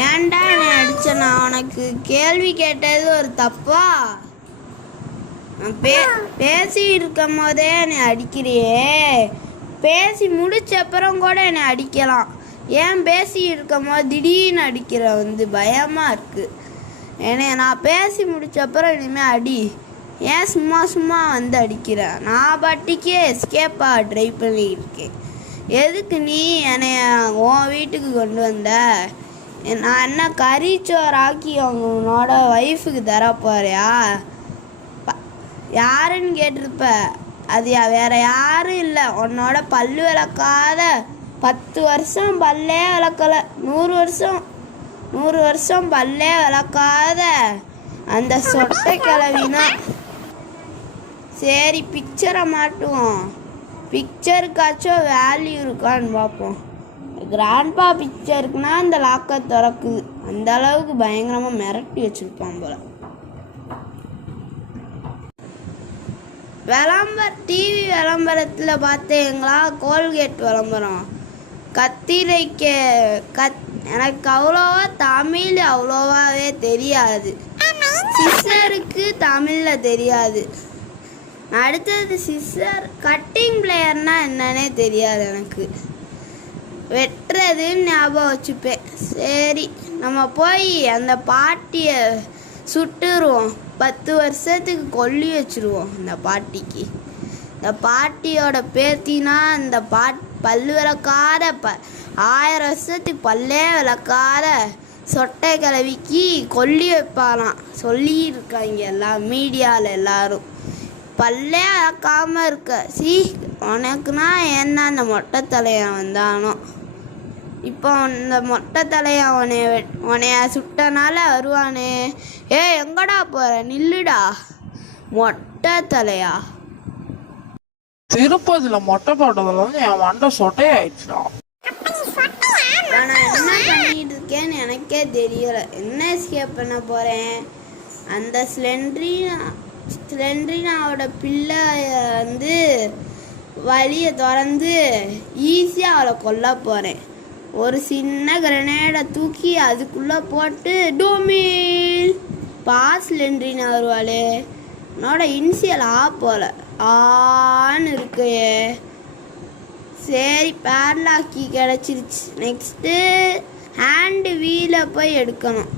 ஏன்டா என்னை அடிச்ச? நான் உனக்கு கேள்வி கேட்டது ஒரு தப்பா? நான் பேசி இருக்கும் போதே என்னை அடிக்கிறியே. பேசி முடிச்ச அப்புறம் கூட என்னை அடிக்கலாம். ஏன் பேசி இருக்கும் போது திடீர்னு அடிக்கிற? பயமாக இருக்குது. நான் பேசி முடிச்ச அப்புறம் இனிமேல் அடி. ஏன் சும்மா சும்மா அடிக்கிறேன்? நான் பாட்டிக்கே எஸ்கேப்பாக ட்ரை பண்ணியிருக்கேன். எதுக்கு நீ என்னை உன் வீட்டுக்கு கொண்டு வந்த? நான் என்ன கறிச்சோறாக்கி உன்னோட ஒய்ஃபுக்கு தர போறியா? யாருன்னு கேட்டிருப்ப. அது வேற யாரும் இல்லை, உன்னோட பல்லு விளக்காத 10 வருஷம் பல்லே விளக்கலை, 100 வருஷம் பல்லே விளக்காத அந்த சொட்டை கிளவினா. சரி, பிக்சரை மாட்டுவோம். பிக்சருக்காச்சும் வேல்யூ இருக்கான்னு பார்ப்போம். கிராண்ட்பா பிக்சருக்குன்னா இந்த லாக்கர் திறக்குது. அந்த அளவுக்கு பயங்கரமாக மிரட்டி வச்சுருப்பான் போல. டிவி விளம்பரத்தில் பார்த்தீங்களா? கோல்கேட் விளம்பரம். கத்திரிக்க எனக்கு அவ்வளோவா தமிழ் அவ்வளோவாவே தெரியாது. சிஸ்டருக்கு தமிழில் தெரியாது. அடுத்தது சிஸ்டர் கட்டிங் பிளேயர்னா என்னன்னே தெரியாது எனக்கு. வெட்டுறதுன்னு ஞாபகம் வச்சுப்பேன். சரி, நம்ம போய் அந்த பாட்டியை சுட்டுருவோம். 10 வருஷத்துக்கு கொல்லி வச்சுருவோம் இந்த பாட்டிக்கு. இந்த பாட்டியோட பேத்தினா இந்த பல்லு விளக்காத 1000 வருஷத்துக்கு பல்லே விளக்காத சொட்டை கிளவிக்கு கொல்லி வைப்பாலாம் சொல்லியிருக்காங்க எல்லாம் மீடியாவில். எல்லாரும் பல்லே விளக்காமல் இருக்க. உனக்குனா ஏன்னா இந்த மொட்டை தலையன் வந்தானோ? இப்போ இந்த மொட்டை தலையன் உனைய சுட்டனால வருவானே. எங்கடா போற? நில்லுடா மொட்டை தலையா. திருப்பதியில மொட்டை போட்டதுல என் மண்டை சொட்டையாயிடுச்சுடா. நான் என்ன பண்ணிட்டு இருக்கேன்னு எனக்கே தெரியல. என்ன எஸ்கேப் பண்ண போறேன்? அந்த ஸ்லெண்ட்ரினாவோட பிள்ளை வழியை திறந்து ஈஸியாக அவளை கொல்ல போகிறேன். ஒரு சின்ன கிரனேடை தூக்கி அதுக்குள்ளே போட்டு டோமில் ஸ்லெண்ட்ரினா வருவாளே. என்னோட இனிஷியல் போல ஆன்னு இருக்கு. சரி, பேர்லாக்கி கிடச்சிருச்சு. நெக்ஸ்ட்டு ஹேண்டு வீலை போய் எடுக்கணும்.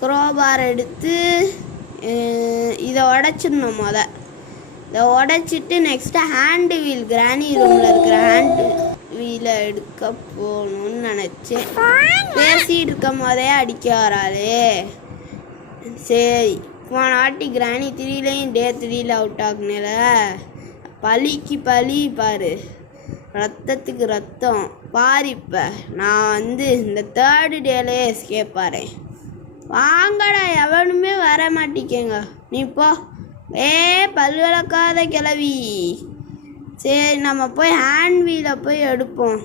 க்ரோபார் எடுத்து இதை உடைச்சிடணும். இதை உடைச்சிட்டு நெக்ஸ்ட்டு ஹேண்டு வீல், கிராணி ரூமில் இருக்கிற ஹேண்டு வீலை எடுக்க போகணும்னு நினச்சேன். பேசிகிட்டு இருக்கும் போதே அடிக்க வராதே. சரி, போன வாட்டி கிராணி 3லையும் டே 3ல அவுட் ஆகுனால பழிக்கு பழி பாரு, ரத்தத்துக்கு ரத்தம் பாரு. இப்போ நான் இந்த 3rd டேலே எஸ்கேப் ஆகிறேன். வாங்கடா, எவனுமே வர மாட்டேங்க. நீ போ. பல் விளக்காத கிளவி. சரி, நம்ம போய் ஹேண்ட் வீலை போய் எடுப்போம்.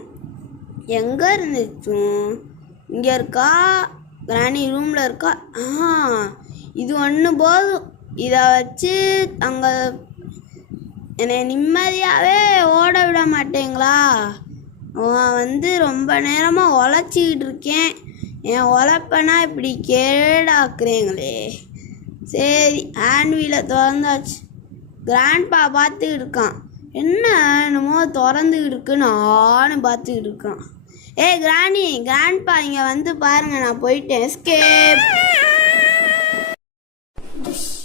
எங்கே இருந்துச்சும்? இங்கே இருக்கா? கிராணி ரூமில் இருக்கா? இது ஒன்று போதும். இதை வச்சு அங்கே என்னை நிம்மதியாகவே ஓட விட மாட்டேங்களா? அவன் ரொம்ப நேரமாக உழைச்சிக்கிட்டு இருக்கேன். என் உழைப்பனா இப்படி கேடாக்குறீங்களே. சரி, ஹேண்ட் வீலை திறந்தாச்சு. கிராண்ட்பா பார்த்துக்கிட்டு இருக்கான். என்னமோ திறந்துக்கிட்டு இருக்குன்னு நானும் பார்த்துக்கிட்டு இருக்கான். கிராண்ட்பா இங்கே பாருங்க, நான் போயிட்டேன். எஸ்கேப்.